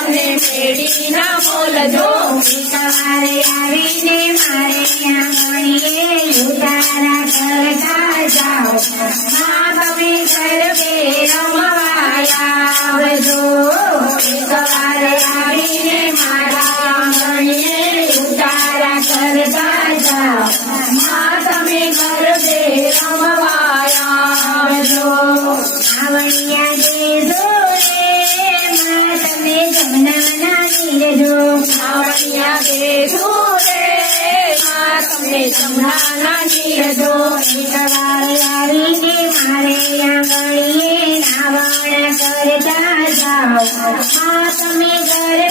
તમને મેળી ના બોલજો સવારે આવીને મારે આંગણીએ ઉતારા કરતા જાઓ તમે ગરબે રમવા આવજો સવારે આવીને મારા આંગણીએ ઉતારા કરતા જાઓ તમે ગરબે રમવા આવજો આવણિયા દેજો રે માં તમે જમનાના નીરજો આવણિયા દેજો રે માં તમને જમનાના નીરજો સવારે આવીને મારે આંગણીએ નાવણ કરતા જાઓ તમે ઘર